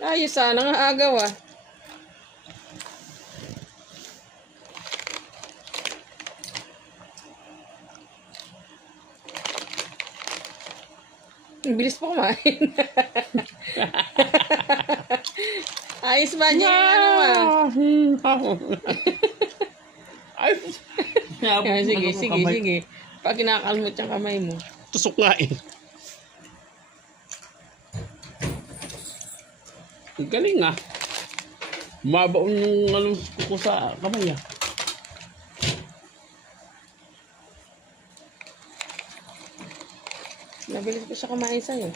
Ayos sana nga agaw ah. Ang bilis pa kumain. Ayos ba niya yung ano ah? Ay, Sige. Pag kinakalmot yung kamay mo. tusok nga eh. Ang galing ah. Mabaon yung ano ko sa kamay ah. Nabilis ko siya kumain sa'yo.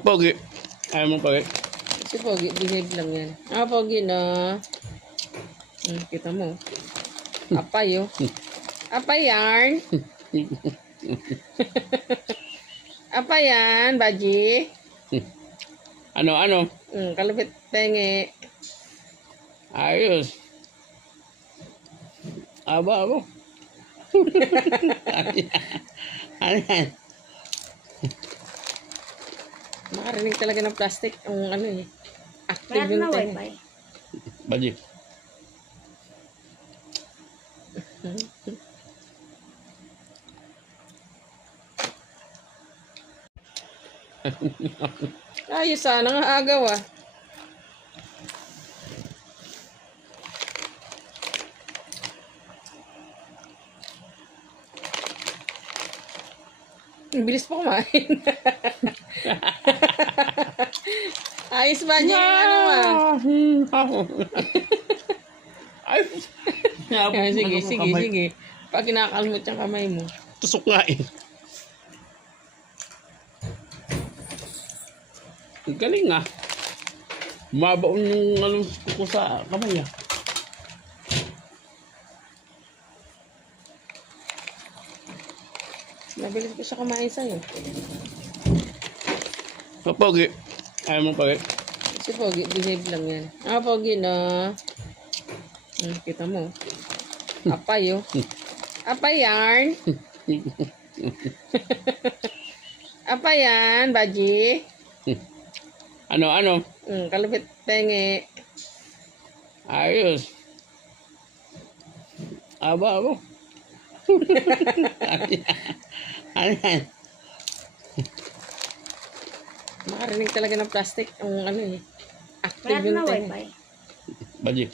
Pogi. Ayaw mo pogi. Si Pogi, behave lang yan. Ah, Pogi na. Kita mo. Apay oh. Apay yarn. Apay yan, Baji. Ano? Kalupit penge. Ayos. Aba. Ano yan? Makarinig talaga ng plastic. Ang ano eh. Active Meron na yung tenga. wifi. Baji. Ayos sana nga agaw ah. Ang bilis pa kumain. Ayos ba niya yung ano ah? Ay, Sige. Pag kinakalmot yung kamay mo. tusok nga eh. Ang galing ah. Mabaon yung ano ko sa kamay ah. Nabilis ko siya kumain sa'yo. Pogi. Ayaw mo pogi. Si Pogi, behave lang yan. Ah, Pogi na. Kita mo. Apay oh. Apay yarn. Apay yan, Baji. Ano? Kalupit penge. Ayos. Aba. Ano yan? Makarinig talaga ng plastic. Ang ano eh. Active Meron yung na tenga. wifi. Baji.